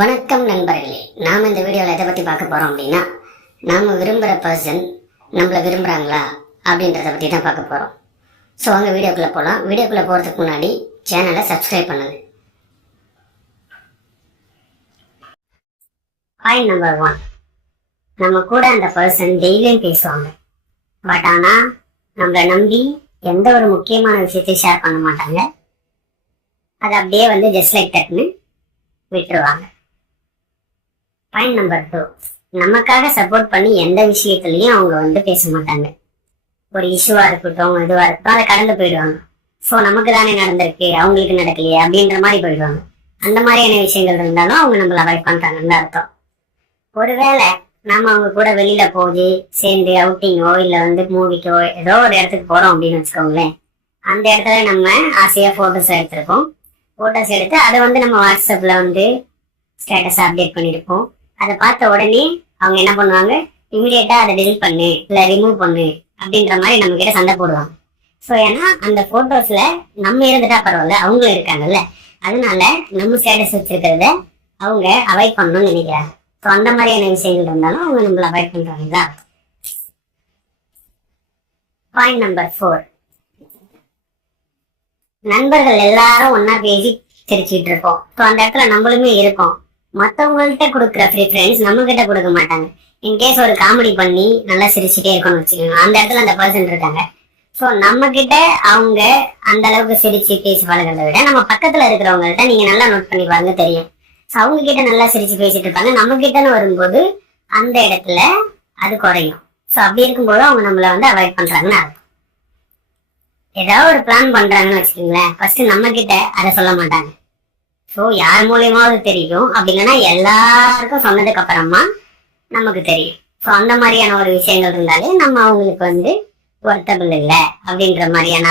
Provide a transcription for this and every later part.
வணக்கம் நண்பர்களே நாம் இந்த வீடியோவில் எதை பற்றி பார்க்க போகிறோம் அப்படின்னா நாம் விரும்புகிற பர்சன் நம்மளை விரும்புகிறாங்களா அப்படின்றத பற்றி தான் பார்க்க போகிறோம் ஸோ வாங்க வீடியோக்குள்ளே போகலாம் வீடியோக்குள்ளே போகிறதுக்கு முன்னாடி சேனலை சப்ஸ்கிரைப் பண்ணுங்க. பாயிண்ட் நம்பர் ஒன் நம்ம கூட அந்த பர்சன் டெய்லியும் பேசுவாங்க. பட் ஆனால் நம்மளை நம்பி எந்த ஒரு முக்கியமான விஷயத்தையும் ஷேர் பண்ண மாட்டாங்க. அது அப்படியே வந்து ஜஸ்ட் லைக் தட்னு விட்டுருவாங்க. பாயிண்ட் நம்பர் டூ நமக்காக சப்போர்ட் பண்ணி எந்த விஷயத்துலயும் அவங்க வந்து பேச மாட்டாங்க. ஒரு இஷ்யூவா இருக்கட்டும் இதுவா இருக்கட்டும் அதை கடந்து போயிடுவாங்க. ஸோ நமக்கு தானே நடந்திருக்கு அவங்களுக்கு நடக்கலையே அப்படின்ற மாதிரி போயிடுவாங்க. அந்த மாதிரியான விஷயங்கள் இருந்தாலும் அவங்க நம்மளை அவாய்ட் பண்றாங்கன்னு அர்த்தம். ஒருவேளை நாம அவங்க கூட வெளியில போய் சேர்ந்து அவுட்டிங்கோ இல்ல வந்து மூவிக்கோ ஏதோ ஒரு இடத்துக்கு போறோம் அப்படின்னு வச்சுக்கோங்களேன். அந்த இடத்துல நம்ம ஆசையா போட்டோஸ் எடுத்திருக்கோம் போட்டோஸ் எடுத்து அதை வந்து நம்ம வாட்ஸ்அப்ல வந்து ஸ்டேட்டஸ் அப்டேட் பண்ணியிருப்போம். அதை பார்த்த உடனே அவங்க என்ன பண்ணுவாங்க? இமீடியட்டா அதை டெலிட் பண்ணு இல்ல ரிமூவ் பண்ணு அப்படின்ற மாதிரி நம்ம கிட்ட சண்டை போடுவாங்க. ஸோ ஏன்னா அந்த போட்டோஸ்ல நம்ம இருந்துட்டா பரவாயில்ல அவங்களும் இருக்காங்கல்ல. அதனால நம்ம ஸ்டேட்டஸ் வச்சிருக்கிறத அவங்க அவாய்ட் பண்ணணும்னு நினைக்கிறாங்க. ஸோ அந்த மாதிரியான விஷயங்கள் இருந்தாலும் அவங்க நம்மள அவாய்ட் பண்றாங்க பாயிண்ட் நம்பர் ஃபோர் நண்பர்கள் எல்லாரும் ஒன்னா பேசி சிரிச்சிட்டு இருக்கோம் ஸோ அந்த இடத்துல நம்மளுமே இருக்கோம். மத்தவங்கள்ட்ட கொடுக்குற ப்ரிஃபரன்ஸ் நம்ம கிட்ட கொடுக்க மாட்டாங்க. இன்கேஸ் ஒரு காமெடி பண்ணி நல்லா சிரிச்சுட்டே இருக்கணும்னு வச்சுக்கோங்க அந்த இடத்துல அந்த பர்சன் இருக்காங்க. ஸோ நம்ம கிட்ட அவங்க அந்த அளவுக்கு சிரிச்சு பேசி பழகிறத விட நம்ம பக்கத்துல இருக்கிறவங்கள்ட்ட நீங்க நல்லா நோட் பண்ணி பாருங்க தெரியும். ஸோ அவங்க கிட்ட நல்லா சிரிச்சு பேசிட்டு இருப்பாங்க. நம்ம கிட்டன்னு வரும்போது அந்த இடத்துல அது குறையும். ஸோ அப்படி இருக்கும்போது அவங்க நம்மள வந்து அவாய்ட் பண்றாங்கன்னு அர்த்தம். ஏதாவது ஒரு பிளான் பண்றாங்கன்னு வச்சுக்கோங்களேன். ஃபர்ஸ்ட் நம்ம கிட்ட அதை சொல்ல மாட்டாங்க. ஸோ யார் மூலியமாவது தெரியும்? அப்படி இல்லைன்னா எல்லாருக்கும் சொன்னதுக்கு அப்புறமா நமக்கு தெரியும். ஸோ அந்த மாதிரியான ஒரு விஷயங்கள் இருந்தாலே நம்ம அவங்களுக்கு வந்து ஒர்த்தபிள் இல்லை அப்படின்ற மாதிரியான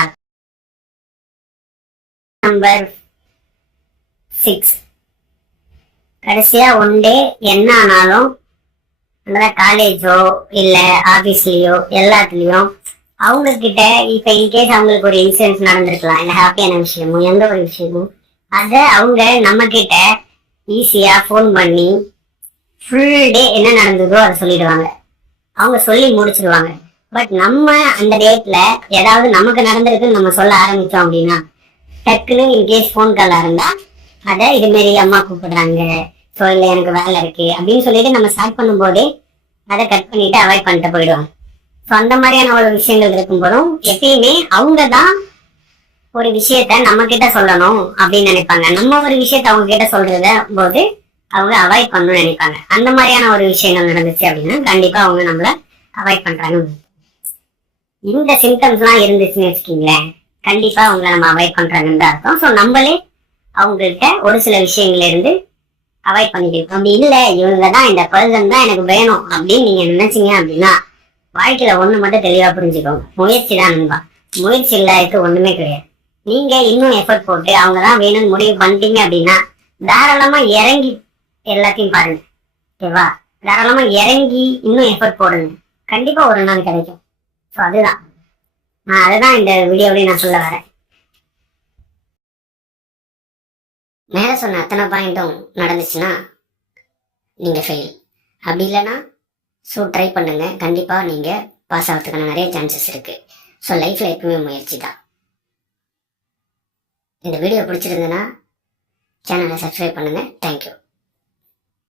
நம்பர் சிக்ஸ் கடைசியா ஒன் டே என்ன ஆனாலும் அந்த காலேஜோ இல்ல ஆபீஸ்லயோ எல்லாத்துலயும் அவங்க கிட்ட இப்ப இன்கேஸ் அவங்களுக்கு ஒரு இன்சிடென்ட் நடந்திருக்கலாம். இல்ல ஹாப்பியான விஷயமும் எந்த ஒரு விஷயமும் அத அவங்க நம்ம கிட்ட ஈஸியா ஃபோன் பண்ணி ஃபுல் டே என்ன நடந்ததோ அதை சொல்லிடுவாங்க. அவங்க சொல்லி முடிச்சிடுவாங்க பட் நம்ம அந்த டேட்ல ஏதாவது நமக்கு நடந்திருக்குன்னு நம்ம சொல்ல ஆரம்பிச்சோம் அப்படின்னா டக்குன்னு இன்கேஸ் ஃபோன் காலாக இருந்தா அதை இது மாரி அம்மா கூப்பிடுறாங்க. ஸோ இல்லை எனக்கு வேலை இருக்கு அப்படின்னு சொல்லிட்டு நம்ம ஸ்டார்ட் பண்ணும்போதே அதை கட் பண்ணிட்டு அவாய்ட் பண்ணிட்டு போயிடுவாங்க ஸோ அந்த மாதிரியான ஒரு விஷயங்கள் இருக்கும்போதும் எப்பயுமே அவங்க தான் ஒரு விஷயத்த நம்ம கிட்ட சொல்லணும் அப்படின்னு நினைப்பாங்க. நம்ம ஒரு விஷயத்த அவங்க கிட்ட சொல்றத போது அவங்க அவாய்ட் பண்ணணும்னு நினைப்பாங்க. அந்த மாதிரியான ஒரு விஷயங்கள் நடந்துச்சு அப்படின்னா கண்டிப்பா அவங்க நம்மள அவாய்ட் பண்றாங்க. இந்த சிம்டம்ஸ் எல்லாம் இருந்துச்சுன்னு வச்சுக்கீங்களேன் கண்டிப்பா அவங்கள நம்ம அவாய்ட் பண்றாங்கன்னு தான் அர்த்தம். ஸோ நம்மளே அவங்கள்ட்ட ஒரு சில விஷயங்கள்ல இருந்து அவாய்ட் பண்ணிக்கலாம் அப்படி இல்லை இவங்க தான் இந்த பர்சன் தான் எனக்கு வேணும் அப்படின்னு நீங்க நினைச்சீங்க அப்படின்னா வாழ்க்கையில ஒண்ணு மட்டும் தெளிவா புரிஞ்சுக்கோங்க. முயற்சி தான் நண்பா. முயற்சி இல்லாதது ஒண்ணுமே கிடையாது. நீங்க இன்னும் எஃபர்ட் போட்டு அவங்க தான் வேணும்னு முடிவு பண்ணிட்டீங்க அப்படின்னா தாராளமா இறங்கி எல்லாத்தையும் பாருங்க. ஓகேவா? தாராளமா இறங்கி இன்னும் எஃபர்ட் போடுங்க. கண்டிப்பா ஒரு நாள் கிடைக்கும். ஸோ அதுதான். நான் அதுதான் இந்த வீடியோவிலையும் நான் சொல்ல வரேன். மேலே சொன்ன அத்தனை பாயிண்ட்டும் நடந்துச்சுன்னா நீங்கள் ஃபெயில் அப்படி இல்லைன்னா ஸோ ட்ரை பண்ணுங்க. கண்டிப்பாக நீங்கள் பாஸ் ஆகிறதுக்கான நிறைய சான்சஸ் இருக்கு. ஸோ லைஃப்பில் எப்பவுமே முயற்சி தான். இந்த வீடியோ பிடிச்சிருந்ததுன்னா சேனலை சப்ஸ்கிரைப் பண்ணுங்கள் தேங்க்யூ